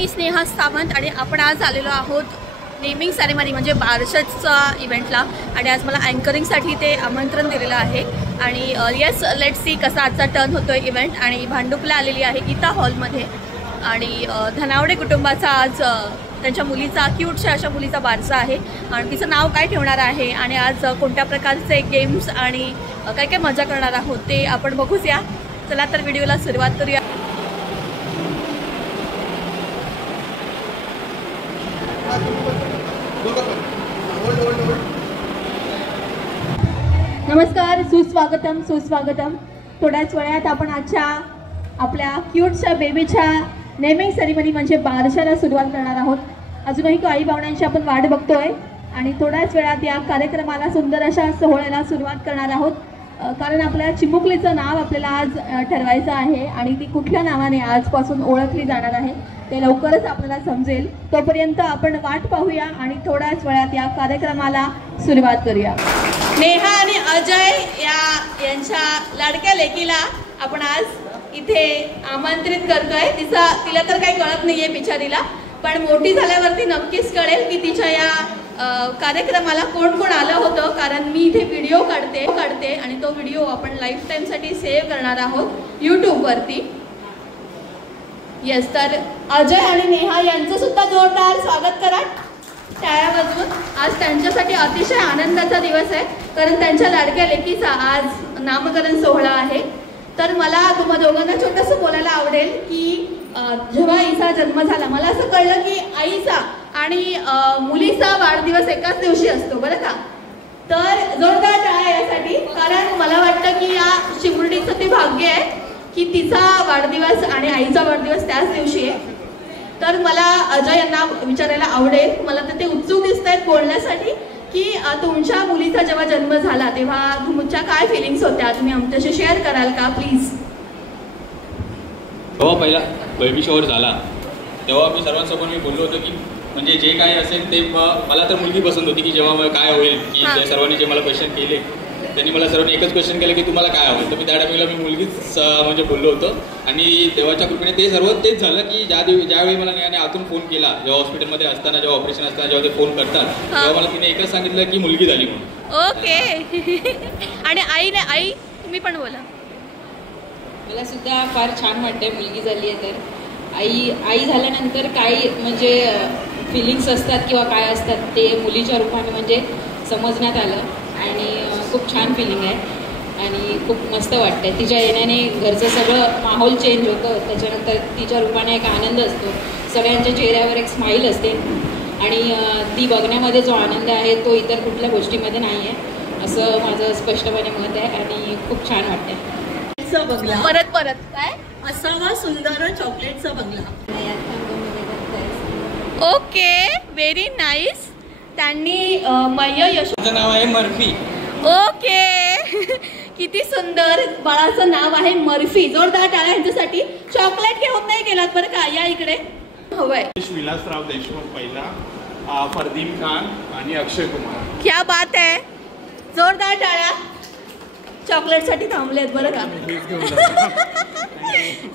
मी स्नेहा सावंत आणि आपण आज आलेलो आहोत नेमिंग सेरेमनी म्हणजे बारशाचा इव्हेंटला आणि आज मला अँकरिंगसाठी ते आमंत्रण दिलेलं आहे आणि येस लेट्स सी कसा आजचा टर्न होतो आहे इव्हेंट। आणि भांडुपला आलेली आहे गीता हॉलमध्ये आणि धनावडे कुटुंबाचा आज त्यांच्या मुलीचा क्यूटशा अशा मुलीचा बारसा आहे आणि तिचं नाव काय ठेवणार आहे आणि आज कोणत्या प्रकारचे गेम्स आणि काय काय मजा करणार आहोत ते आपण बघूया। चला तर व्हिडिओला सुरुवात करूया। नमस्कार, सुस्वागतम सुस्वागतम। थोड्याच वेळात आपण आजच्या आपल्या क्यूटच्या बेबीच्या नेमिंग सेरेमनी म्हणजे बारशाला सुरुवात करणार आहोत। अजूनही काही भावनांची आपण वाट बघतोय आणि थोड्याच वेळात या कार्यक्रमाला सुंदर अशा सोहळ्याला सुरुवात करणार आहोत कारण आपल्या चिमुकलीचं नाव आपल्याला आज ठरवायचं आहे आणि ती कुठल्या नावाने आजपासून ओळखली जाणार आहे ते लवकरच आपल्याला समजेल। तोपर्यंत आपण वाट पाहूया आणि थोड्याच वेळात या कार्यक्रमाला सुरुवात करूया। नेहा आणि अजय यांच्या लाडक्या लेकीला आपण आज इथे आमंत्रित करतोय। तिला तर काही कळत नाहीये बिचारीला, पण मोठी झाल्यावरती नक्कीच कळेल की तिच्या या कार्यक्रमाला कोण कोण आलं होतं कारण मी इथे व्हिडिओ काढते आणि तो व्हिडिओ आपण लाईफ टाईमसाठी सेव्ह करणार आहोत यूट्यूबवरती। येस, तर अजय आणि नेहा यांचं सुद्धा जोरदार स्वागत करा टाळ्या वाजवून। आज त्यांच्यासाठी अतिशय आनंदाचा दिवस आहे कारण त्यांच्या लाडक्या लेकीचा आज नामकरण सोहळा आहे। तर मला तुम्हा दोघांना छोटंसं बोलायला आवडेल की जेव्हा आईचा जन्म झाला मला असं कळलं की आईचा आणि मुलीचा वाढदिवस एकाच दिवशी असतो बरं का। तर जोरदार टाळ्या यासाठी कारण मला वाटतं की या चिमुरडीचं ते भाग्य आहे की तिचा वाढदिवस आणि आईचा वाढदिवस त्याच दिवशी आहे। तर मला अजय यांना विचारायला आवडेल, मला तर ते उत्सुक दिसत आहेत बोलण्यासाठी की तुमच्या मुलीचा जेव्हा जन्म झाला तेव्हा तुमच्या काय फिलिंग्स होत्या, तुम्ही आमच्याशी शेअर कराल का प्लीज? जेव्हा पहिला बेबी शॉवर झाला तेव्हा मी सर्वांसमोर बोललो होतो की म्हणजे जे काही असेल ते मला तर मुलगी पसंत होती की जेव्हा काय होईल की सर्वांनी जे मला क्वेश्चन केले त्यांनी मला सर्वांनी एकच क्वेश्चन केलं की तुम्हाला काय हवं, तर मी त्या टायमिंगला मी मुलगीच म्हणजे बोललो होतो आणि देवाच्या कृपेने ते सर्व तेच झालं की ज्यावेळी मला नेहाने आतून फोन केला जेव्हा हॉस्पिटलमध्ये असताना जेव्हा ऑपरेशन असताना जेव्हा ते फोन करतात तेव्हा मला तिने एकच सांगितलं की मुलगी झाली म्हणून। ओके आणि आई तुम्ही पण बोला। मला सुद्धा फार छान वाटतंय मुलगी झाली आहे तर आई झाल्यानंतर काही म्हणजे फिलिंग्स असतात किंवा काय असतात ते मुलीच्या रूपाने म्हणजे समजण्यात आलं आणि खूप छान फिलिंग आहे आणि खूप मस्त वाटतंय। तिच्या येण्याने घरचं सगळं माहोल चेंज होतं, त्याच्यानंतर तिच्या रूपाने एक आनंद असतो, सगळ्यांच्या चेहऱ्यावर एक स्माईल असते आणि ती बघण्यामध्ये जो आनंद आहे तो इतर कुठल्या गोष्टीमध्ये नाही आहे असं माझं स्पष्टपणे मत आहे आणि खूप छान वाटतंय। बंगला परत काय असावा सुंदर चॉकलेटचा बंगला। Okay, very nice. त्यांनी यशचं नाव आहे मर्फी। ओके किती सुंदर बाळाचं नाव आहे मर्फी। जोरदार टाळ्या यांच्यासाठी। चॉकलेट घेऊन नाही गेलात बरं का, या इकडे हवंय। विलासराव देशमुख पहिला, फरदीन खान आणि अक्षय कुमार। क्या बात आहे, जोरदार टाळ्या चॉकलेटसाठी थांबलेत बरं का।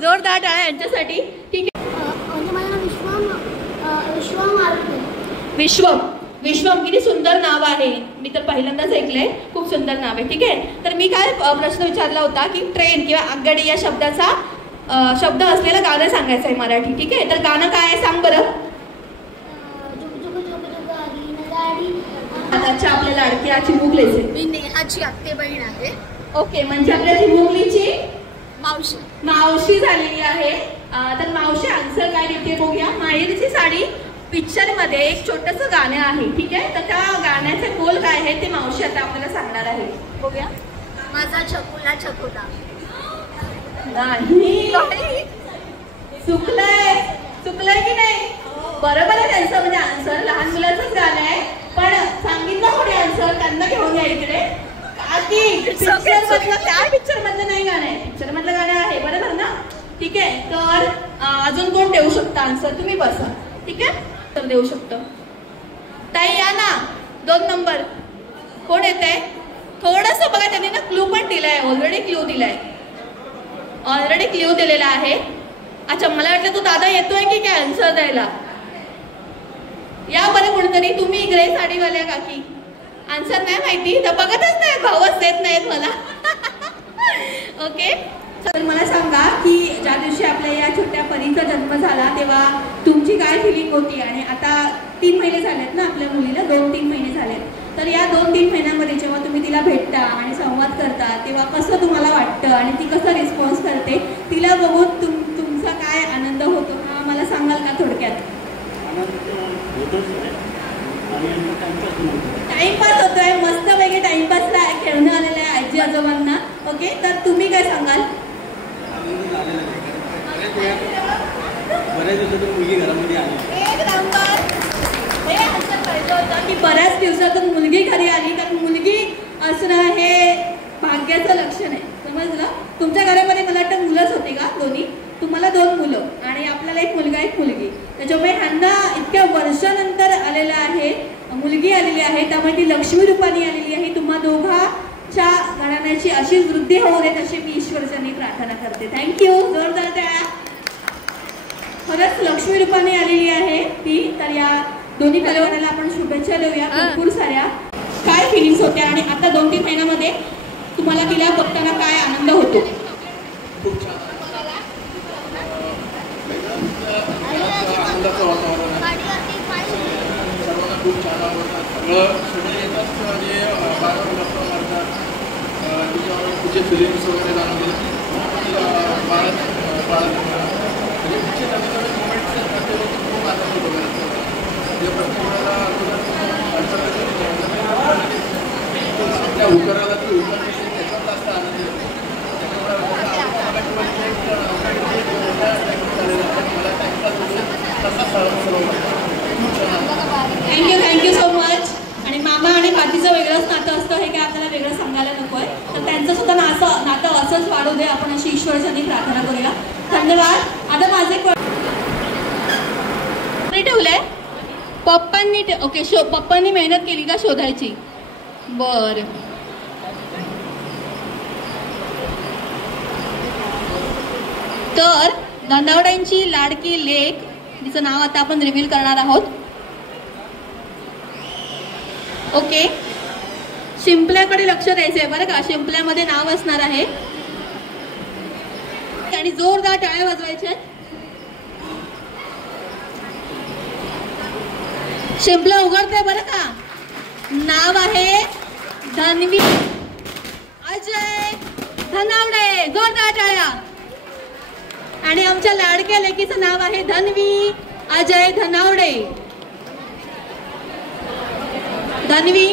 जोरदार टाळ्या यांच्यासाठी। ठीक आहे, विश्वम किती सुंदर नाव आहे, मी तर पहिल्यांदाच ऐकलंय, खूप सुंदर नाव आहे। ठीक आहे, तर मी काय प्रश्न विचारला होता की ट्रेन किंवा आगगाडी या शब्दाचा शब्द असलेलं गाणं सांगायचं आहे मराठी। ठीक आहे, तर गाणं काय आहे सांग बरं। आताच्या आपल्या लाडक्या चिमुकलीचे मी नेहाची आत्ते बहीण आहे। ओके, म्हणजे आपल्या चिमुकलीची मावशी झालेली आहे। तर मावशी आन्सर काय देते बघूया। माहेरची साडी पिक्चर मध्ये एक छोटंसं गाणं आहे। ठीक आहे, तर त्या गाण्याचे बोल काय आहे ते मावशी आता आपल्याला सांगणार आहे, बघूया। माझा छकुला छकुला नाही, चुकलंय की नाही? बरोबर आहे त्यांचं म्हणजे आन्सर, लहान मुलाचंच गाणं आहे पण सांगितलं कोणी आन्सर त्यांना घेऊन या इकडे। पिक्चर मधलं त्या पिक्चर मधलं नाही गाणं आहे, पिक्चर मधलं गाणं आहे बरोबर ना। ठीक आहे, तर अजून कोण देऊ शकता आन्सर? तुम्ही बसा। ठीक आहे, तर देऊ शकतो। ताई या ना, 2 नंबर कोण येते? थोडंसं बघा, त्यांनी ना क्लू पण दिलाय, ऑलरेडी क्लू दिलेला आहे। अच्छा, मला वाटलं तो दादा येतोय की काय आन्सर द्यायला. या बरं कोणतरी, तुम्ही ग्रे साडीवाल्या काकी. आन्सर नाही माहिती तर बघतच नाही, भावच देत नाहीत मला. ओके, तर मला सांगा की ज्या दिवशी आपल्या या छोट्या परीचा जन्म झाला तेव्हा तुमची काय फिलिंग होती. आणि आता 3 महिने झालेत ना आपल्या मुलीला, 2-3 महिने झालेत. तर या 2-3 महिन्यामध्ये जेव्हा तुम्ही तिला भेटता आणि संवाद करता तेव्हा कसं तुम्हाला वाटतं आणि ती कसं रिस्पॉन्स करते, तिला बघून तुमचा काय आनंद होतो का मला सांगाल का थोडक्यात. टाइमपास होतोय, मस्त पैकी टाइमपासला खेळणं आलेलं आहे आजी आजोबांना. ओके, तर तुम्ही काय सांगाल. बऱ्याच दिवसातून मुलगी घरामध्ये आली. हे आन्सर पाहिजे होतं की बऱ्याच दिवसातून मुलगी घरी आली. कारण मुलगी असणं हे भाग्याचं लक्षण आहे, समजलं. तुमच्या घरामध्ये मला वाटतं मुलंच होती का दोन्ही. तुम्हाला 2 मुलं आणि आपल्याला 1 मुलगा 1 मुलगी. त्याच्यामुळे ह्यांना इतक्या वर्षानंतर आलेलं आहे, मुलगी आलेली आहे, त्यामुळे ती लक्ष्मी रूपाने आलेली आहे. तुम्हा दोघांच्या घराण्याची अशी वृद्धी होऊ देत अशी मी ईश्वरचरणी प्रार्थना करते. थँक्यू, जोरदार टाळ्या. खरंच लक्ष्मी रूपाने आलेली आहे ती. तर या दोन्ही परिवाराला आपण शुभेच्छा देऊया भरपूर साऱ्या. काय फिलिंग्स होत्या आणि आता 2-3 महिन्यामध्ये तुम्हाला तिला बघताना काय आनंद होतो. खूप छान आनंदाचं वातावरण आहे. सर्वांना खूप छान आवडतं. सगळं सगळे येतात जे बाळावर गप्पा मारतात, तिच्यावर तिचे फिलिंग्स वगैरे जाणून घेतात. बाळात म्हणजे तिचे नवीन नवीन मोमेंट्स आहेत ते खूप आनंद बघायला. म्हणजे प्रत्येक वेळेला त्या उकराला ती उकर दिसते त्याच्यात जास्त आनंद येतो. Thank you so much. आणि मामा आणि भातीचं वेगळंच नातं असतं, हे काय आपल्याला वेगळं सांगायला नको आहे. तर त्यांचं सुद्धा नातं असंच वाढू दे, आपण अशी ईश्वराची प्रार्थना करूया. धन्यवाद. आता माझे ठेवलंय पप्पांनी. ओके, पप्पांनी मेहनत केली का शोधायची. बर, तर धनावड्यांची लाडकी लेक, तिचं नाव आता आपण रिव्हील करणार आहोत. ओके, शिंपल्याकडे लक्ष द्यायचंय बरं का. शिंपल्यामध्ये नाव असणार आहे आणि जोरदार टाळ्या वाजवायच्या. शिंपलं उघडतंय बरं का. नाव आहे धन्वी अजय धनावडे. जोरदार टाळ्या. आणि आमच्या लाडक्या लेकीचं नाव आहे धन्वी अजय धनावडे. धन्वी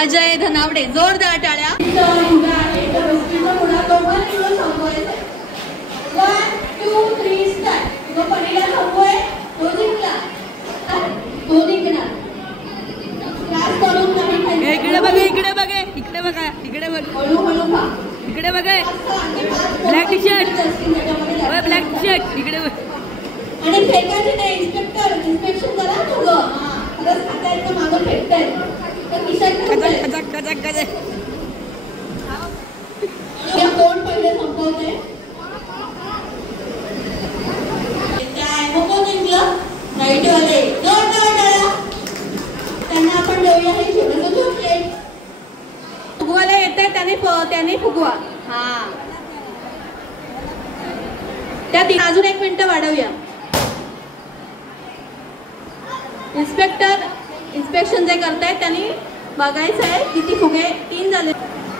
अजय धनावडे, जोरदार टाळ्या. 1, 2, 3 स्टार्ट. जो पहिला थांबतोय तो जिंकला, तो जिंकणार. क्लास करून नवीन इकडे बघा, इकडे बघा, इकडे बघा, इकडे बघा, हळूहळू खा. इकडे बघा. Black tea shirt, black tea shirt, इकडे बघ. आणि फेकायचे नाही. इन्स्पेक्शन करा तुझं. खरंच खाता येतं, मागं फेकतायत तर खिशात कोण पहिले संपवते. कोण जिंकलं. राईट वाले. जोरदार टाळ्या. त्यांना आपण देऊया हे छोटंसं चॉकलेट. फुगवायला येत आहे त्याने फुगवा. हा, त्यात अजून 1 मिनिटं वाढवूया. इन्स्पेक्शन जे करतायत त्यांनी बघायचं आहे किती फुगे. 3 झाले.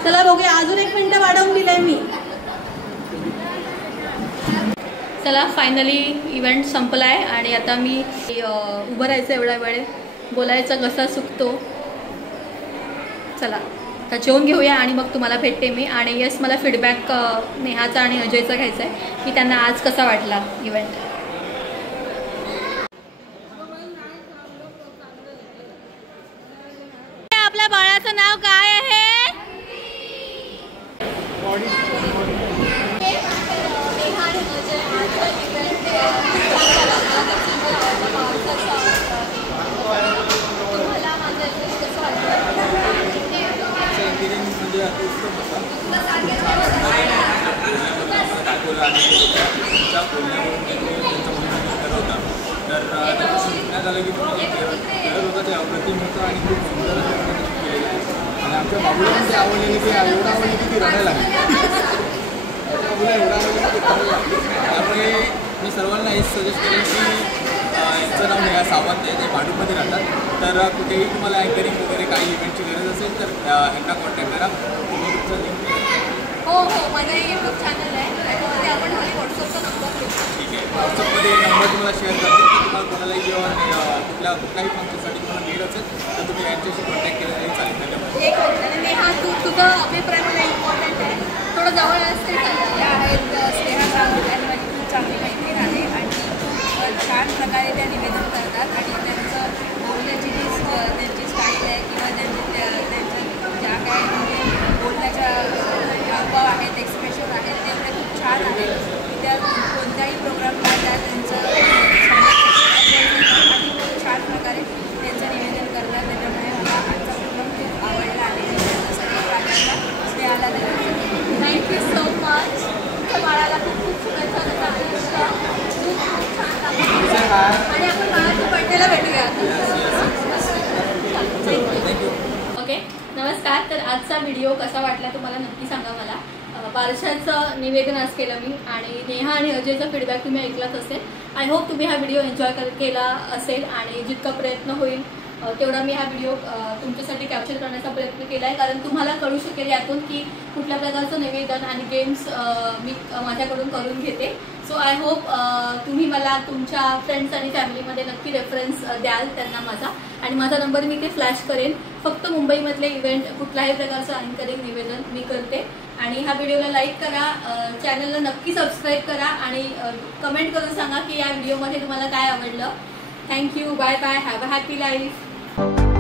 चला बघूया, अजून 1 मिनिटं वाढवून दिलंय मी. चला, फायनली इव्हेंट संपलाय आणि आता मी उभं राहायचं एवढा वेळ, बोलायचा घसा सुकतो. चला आता जेवून घेऊया आणि मग तुम्हाला भेटते मी. आणि येस, मला फीडबॅक नेहाचा आणि अजयचा घ्यायचा आहे की त्यांना आज कसा वाटला इव्हेंट. आपल्या बाळाचं नाव काय आहे. आणि बोलण्यावरून त्यांचा मुलांना करत होता. तर त्याचं शिकण्यात आलं की तुम्ही जे करत होता ते अप्रतिम होतं आणि खूप सुंदर असं पद्धतीने केलेलं आहे. आणि आमच्या बाबूला पण ते आवडलेली की एवढं आवडली की ती रडायला लागली. आमच्या बाबूला एवढं आवडलं की ती रडायला लागली. त्यामुळे मी सर्वांना हेच सजेस्ट करेन की यांचं नाव नेहा सावंत आहे, ते भांडूपमध्ये राहतात. तर कुठेही तुम्हाला अँकरिंग वगैरे काही इव्हेंटची गरज असेल तर ह्यांना कॉन्टॅक्ट करा. तुम्ही तुमचा लिंक हो माझं यूट्यूब चॅनल आहे, त्याच्यामध्ये आपण खाली व्हॉट्सअपचा नंबर घेऊ. ठीक आहे. व्हॉट्सअपमध्ये नंबर तुम्हाला शेअर करतो की तुम्हाला कोणालाही जेव्हा कुठल्याही फंक्शनसाठी तुम्हाला नीड असेल तर तुम्ही यांच्याशी कॉन्टॅक्ट केलं चालेल. धन्यवाद. एक मिनिट. आणि नेहा तुझा अभिप्राय मला इम्पॉर्टंट आहे, थोडं जवळ असते त्या आहेत स्नेहा सावंत आणि माझी खूप चांगली मैत्रीण आहे आणि खूप छान प्रकारे त्या निवेदन करतात आणि त्यांचं बोलण्याची जी त्यांची स्टाईल आहे किंवा त्यांच्या ज्या काय म्हणजे बोलण्याच्या हावभाव आहेत, एक्सप्रेशन आहेत, ते एवढे खूप छान आहेत. त्या कोणत्याही प्रोग्रामला त्या त्यांचं आणि खूप छान प्रकारे त्यांचं निवेदन करतात. त्याच्यामुळे मला आजचा प्रोग्राम खूप आवडला आणि त्यांच्या सर्व कार्याला स्नेहाला थँक्यू सो मच. बाळाला खूप खूप शुभेच्छा, त्याचं आयुष्य खूप छान लागतं आणि आपण बाळाच्या बर्थडेला भेटूया. थँक्यू. ओके, नमस्कार. तर आजचा व्हिडिओ कसा वाटला तुम्हाला नक्की सांगा मला. बारशाचं निवेदन आज केलं मी आणि नेहा आणि अजयचा फीडबॅक तुम्ही ऐकलाच असेल. आय होप तुम्ही हा व्हिडिओ एन्जॉय केला असेल आणि जितका प्रयत्न होईल तेवढा मी हा व्हिडिओ तुमच्यासाठी कॅप्चर करण्याचा प्रयत्न केला आहे, कारण तुम्हाला कळू शकेल यातून की कुठल्या प्रकारचं निवेदन आणि गेम्स मी माझ्याकडून करून घेते. सो आय होप तुम्ही मला तुमच्या फ्रेंड्स आणि फॅमिलीमध्ये नक्की रेफरन्स द्याल त्यांना माझा, आणि माझा नंबर मी ते फ्लॅश करेन. फक्त मुंबईमधले इव्हेंट कुठल्याही प्रकारचं अँकरिंग निवेदन मी करते. आणि हा व्हिडिओला लाईक करा, चॅनलला नक्की सबस्क्राईब करा आणि कमेंट करून सांगा की या व्हिडिओमध्ये तुम्हाला काय आवडलं. Thank you. Bye bye. Have a happy life.